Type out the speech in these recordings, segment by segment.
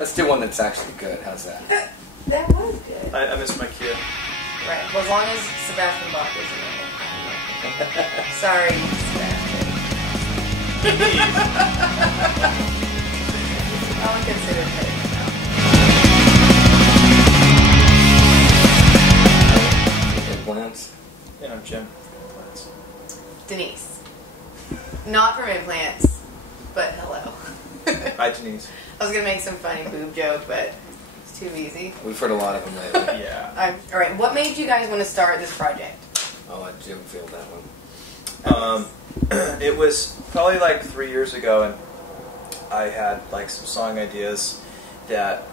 Let's do one that's actually good. How's that? That was good. I missed my cue. Right. Well, as long as Sebastian Bach isn't in it. Sorry, Sebastian. I'll consider cutting it out. Implants. And I'm Jim. Implants. Denise. Not from Implants, but hello. Hi, Denise. I was going to make some funny boob joke, but it's too easy. We've heard a lot of them lately. Yeah. Alright, what made you guys want to start this project? I'll let Jim field that one. It was probably like 3 years ago, and I had like some song ideas that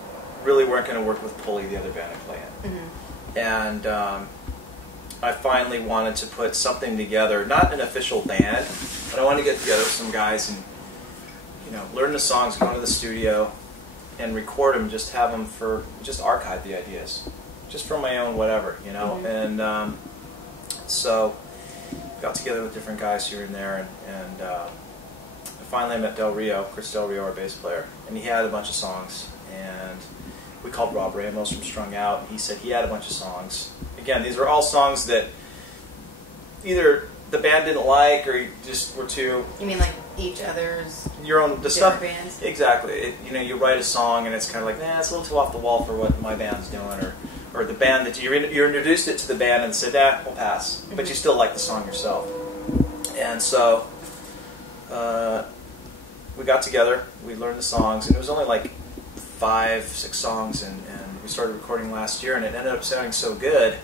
really weren't going to work with Pulley, the other band I play in. Mm-hmm. And I finally wanted to put something together, not an official band, but I wanted to get together with some guys and, you know, learn the songs, go into the studio, and record them. Just have them just archive the ideas, just from my own whatever, you know. Mm-hmm. And so got together with different guys here and there, and finally I met Chris Del Rio, our bass player, and he had a bunch of songs, and we called Rob Ramos from Strung Out, and he said he had a bunch of songs. Again, these were all songs that either the band didn't like or just were too... You mean like each other's your own the stuff bands? Exactly. You know, you write a song and it's kind of like, nah, it's a little too off the wall for what my band's doing, or the band that you introduced it to the band and said, nah, we'll pass, but you still like the song yourself. And so we got together, we learned the songs, and it was only like 5-6 songs, and we started recording last year, and it ended up sounding so good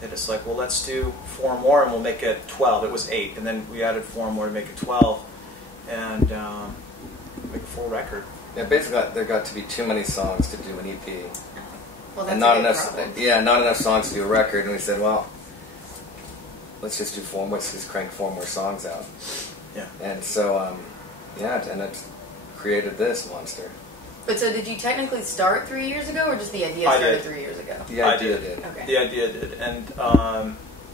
that it's like, well, let's do 4 more and we'll make it 12. It was 8, and then we added 4 more to make it 12, and make a full record. Yeah, basically, there got to be too many songs to do an EP. Well, that's and not a big enough. problem. Yeah, not enough songs to do a record, and we said, well, let's just do 4. Let's just crank 4 more songs out. Yeah. And so, yeah, and it created this monster. But so did you technically start 3 years ago, or just the idea started 3 years ago? The idea did. Okay. The idea did, and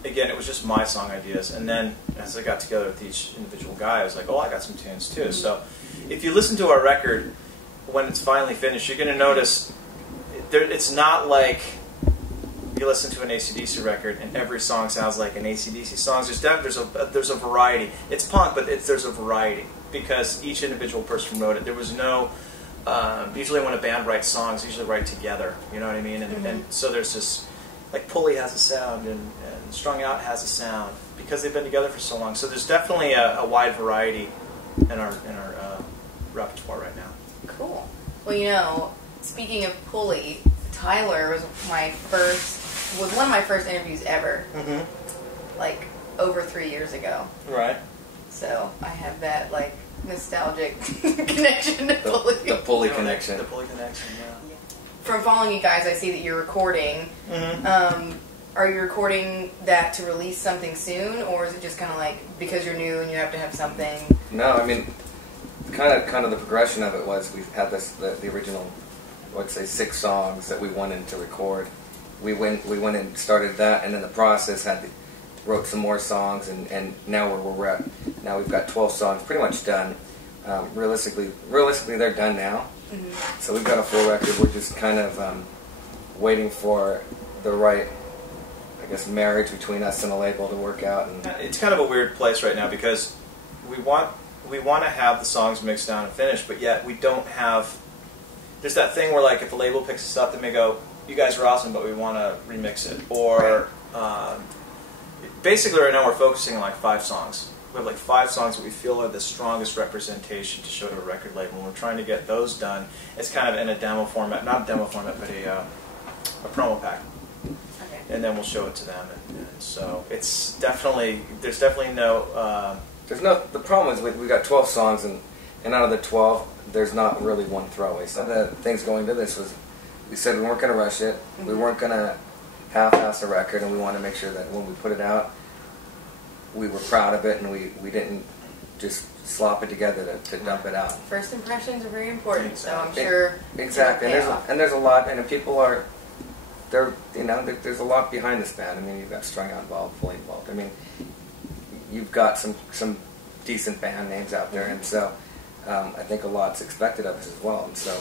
again, it was just my song ideas. And then as I got together with each individual guy, I was like, oh, I got some tunes too. Mm-hmm. So if you listen to our record when it's finally finished, you're going to notice it's not like you listen to an AC/DC record and every song sounds like an AC/DC song. There's a variety. It's punk, but there's a variety because each individual person wrote it. There was no. Usually when a band writes songs, they usually write together, you know what I mean? And so there's this, like Pulley has a sound and Strung Out has a sound because they've been together for so long. So there's definitely a wide variety in our repertoire right now. Cool. Well, you know, speaking of Pulley, Tyler was one of my first interviews ever, like over 3 years ago. Right. So I have that like nostalgic connection to Pulley. The Pulley connection. The Pulley connection, yeah. From following you guys, I see that you're recording. Are you recording that to release something soon, or is it just kind of like because you're new and you have to have something? No, I mean, kind of the progression of it was we had the original, let's say 6 songs that we wanted to record. We went and started that, and in the process wrote some more songs, and now we're at. Now we've got 12 songs pretty much done. Realistically, they're done now. So we've got a full record. We're just kind of waiting for the right, I guess, marriage between us and the label to work out. And it's kind of a weird place right now because we want to have the songs mixed down and finished, but yet we don't have. There's that thing where like if a label picks us up, they may go, "You guys are awesome, but we want to remix it," or basically right now we're focusing on like 5 songs. We have like 5 songs that we feel are the strongest representation to show to a record label. And we're trying to get those done. It's kind of in a demo format, not a demo format, but a promo pack. Okay. And then we'll show it to them. And so it's definitely, there's definitely no... the problem is we got 12 songs, and out of the 12, there's not really one throwaway. So the things going to this was, we said we weren't going to rush it. We weren't going to half-ass the record, and we wanted to make sure that when we put it out, we were proud of it, and we didn't just slop it together to dump it out. First impressions are very important, so I'm Exactly. sure. Exactly, and there's a lot, and if people are, there's a lot behind this band. I mean, you've got Strung Out involved, Pulley involved. I mean, you've got some decent band names out there, and so I think a lot's expected of us as well. And so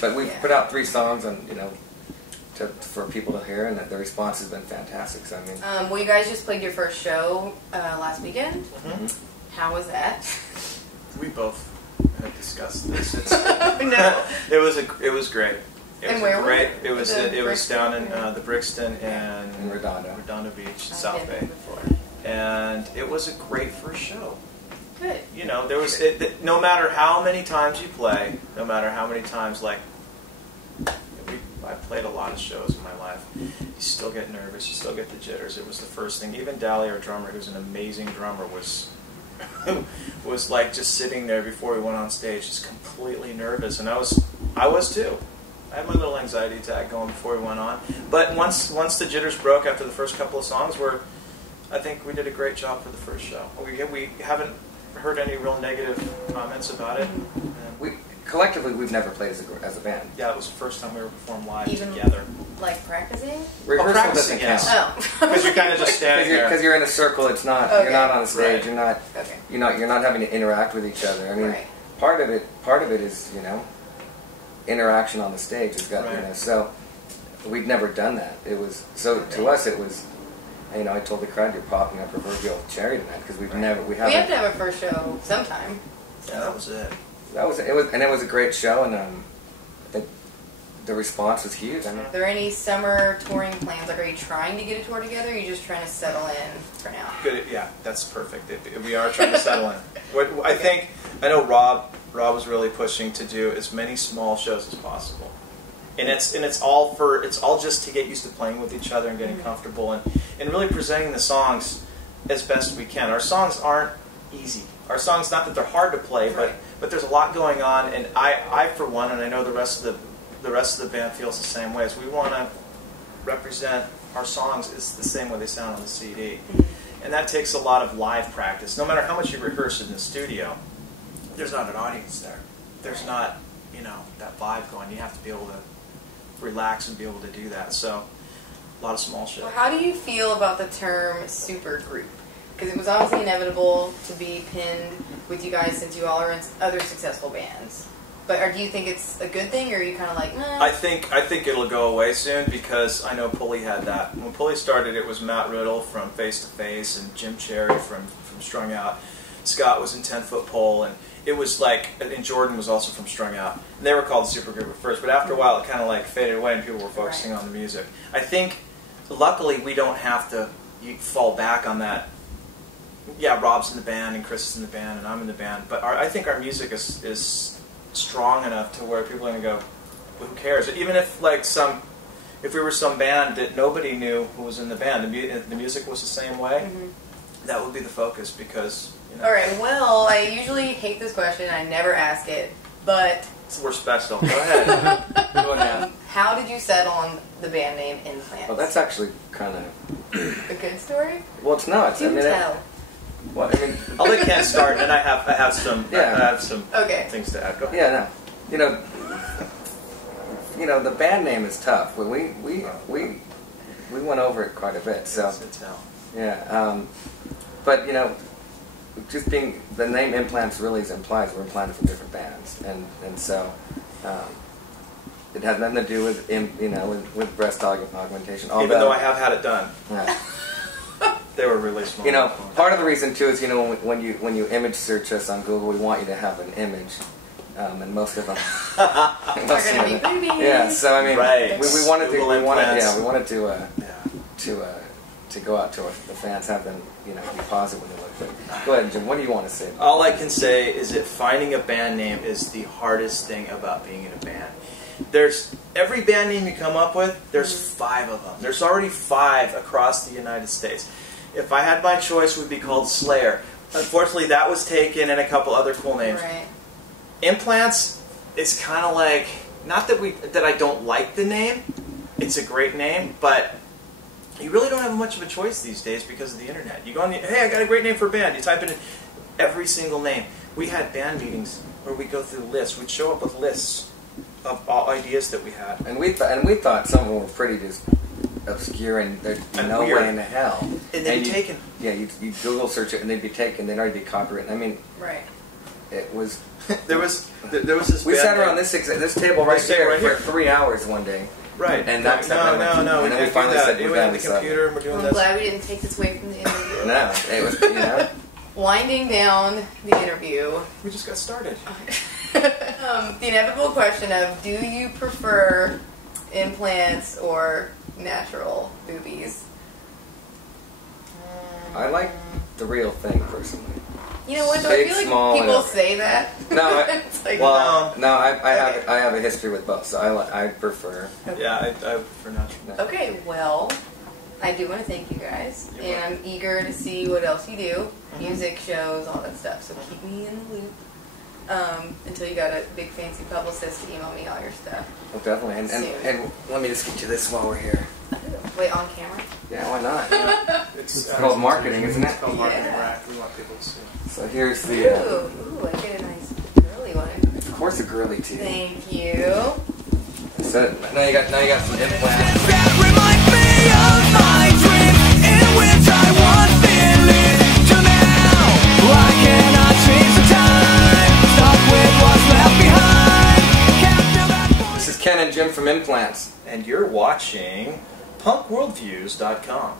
But we've Yeah. put out 3 songs, and for people to hear, and the response has been fantastic. So I mean, well, you guys just played your first show last weekend. Mm-hmm. How was that? We both have discussed this. No. It was great. And where was it? It was Brixton? down in the Brixton and in Redondo. Beach, I've South been Bay, before. and it was a great first show. Good. There was no matter how many times you play, no matter how many times I played a lot of shows in my life. You still get nervous. You still get the jitters. It was the first thing. Even Dally, our drummer, who's an amazing drummer, was like just sitting there before we went on stage, just completely nervous. And I was too. I had my little anxiety attack going before we went on. But once the jitters broke after the first couple of songs, I think we did a great job for the first show. We haven't heard any real negative comments about it. Collectively, we've never played as a band. Yeah, it was the first time we ever performed live Even together. Like practicing? Rehearsal practicing, doesn't count. yes. Oh. Because you're kind of just standing there. Because you're in a circle. It's not. Okay. You're not on the stage. Right. You're not having to interact with each other. I mean, Right. part of it is interaction on the stage. It's got Right. So we'd never done that. It was to us. It was. I told the crowd, you're popping a proverbial cherry tonight because we haven't. We have to have a first show sometime. So. Yeah, that was it. That was it. It was a great show, and I think the response was huge. I mean, Are there any summer touring plans? Like, are you trying to get a tour together, or are you just trying to settle in for now? Good. Yeah, that's perfect. We are trying to settle in. I know Rob was really pushing to do as many small shows as possible, and it's all just to get used to playing with each other and getting comfortable and really presenting the songs as best we can. Our songs aren't easy. Our songs, not that they're hard to play, Right. but there's a lot going on, and I for one, and I know the rest of the band feels the same way. Is we want to represent our songs is the same way they sound on the CD, and that takes a lot of live practice. No matter how much you rehearse in the studio, there's not an audience there. There's not that vibe going. You have to be able to relax and be able to do that. So a lot of small shows. Well, how do you feel about the term supergroup? Because it was obviously inevitable to be pinned with you guys since you all are in other successful bands. But do you think it's a good thing, or are you kind of like, nah? I think it'll go away soon because I know Pulley had that. When Pulley started, it was Matt Riddle from Face to Face and Jim Cherry from Strung Out. Scott was in 10-Foot Pole, and it was and Jordan was also from Strung Out. And they were called the supergroup at first, but after a while it kind of faded away and people were focusing on the music. I think, luckily, we don't have to fall back on that. Yeah, Rob's in the band and Chris is in the band and I'm in the band, but I think our music is strong enough to where people are going to go, well, who cares? Even if if we were some band that nobody knew who was in the band, the music was the same way, that would be the focus because. All right. Well, I usually hate this question. I never ask it, but We're special. Go ahead. go ahead. how did you settle on the band name Implant? Well, that's actually kind of. a good story. Well, it's not. Do tell. I'll let Ken start, and I have some Okay. things to add. Go ahead. Yeah, no. The band name is tough. We went over it quite a bit. So yeah, but just being the name Implants really implies we're implanted from different bands, and so it has nothing to do with with breast augmentation. Even though I have had it done. Yeah. They were really small. Part of the reason too is when you image search us on Google, we want you to have an image, and most of them are going to be boobies. Yeah, so I mean, Right. we wanted Google implants. to go out to the fans, have them be positive when they look. But go ahead, Jim. What do you want to say? All I can say is that finding a band name is the hardest thing about being in a band. There's every band name you come up with, there's 5 of them. There's already 5 across the United States. If I had my choice, we'd be called Slayer. Unfortunately, that was taken, and a couple other cool names. Right. Implants is kind of like, not that I don't like the name. It's a great name, but you really don't have much of a choice these days because of the internet. You go on hey, I got a great name for a band. You type in every single name. We had band meetings where we go through lists. We'd show up with lists of all ideas that we had. And we thought some of them were pretty just obscure and there's no weird. way in the hell. And they'd be taken. Yeah, you Google search it and they'd be taken. They'd already be copyrighted. I mean, Right. it was. there was this. We band sat around name- this table right This table here right here. for 3 hours one day. Right. And that's no. and We then we didn't finally do that. said We we're went done. to the So. computer and we're doing I'm this. glad we didn't take this away from the interview. No, it was, you know. Winding down the interview. We just got started. The inevitable question of, do you prefer implants or natural boobies? I like the real thing personally. You know what? Though, I Big, feel like small, people whatever. say that. No, It's like, well, no, I Okay. have a history with both, so I prefer. Yeah, I prefer natural. Okay, well, I do want to thank you guys, You're and I'm eager to see what else you do, music, shows, all that stuff. So keep me in the loop until you got a big fancy publicist to email me all your stuff. Well, definitely. And let me just get you this while we're here. Wait, on camera? Yeah, why not? It's called marketing, isn't it? It's called marketing, Yeah. right? We want people to see. So here's Ooh, the. ooh, I get a nice girly one. Of course, a girly too. Thank you. So now you got some implants. That remind me of my dream in which I once believed. To now, I cannot change the time. Stuck with what's left behind. Can't feel that. This is Ken and Jim from Implants. And you're watching punkworldviews.com.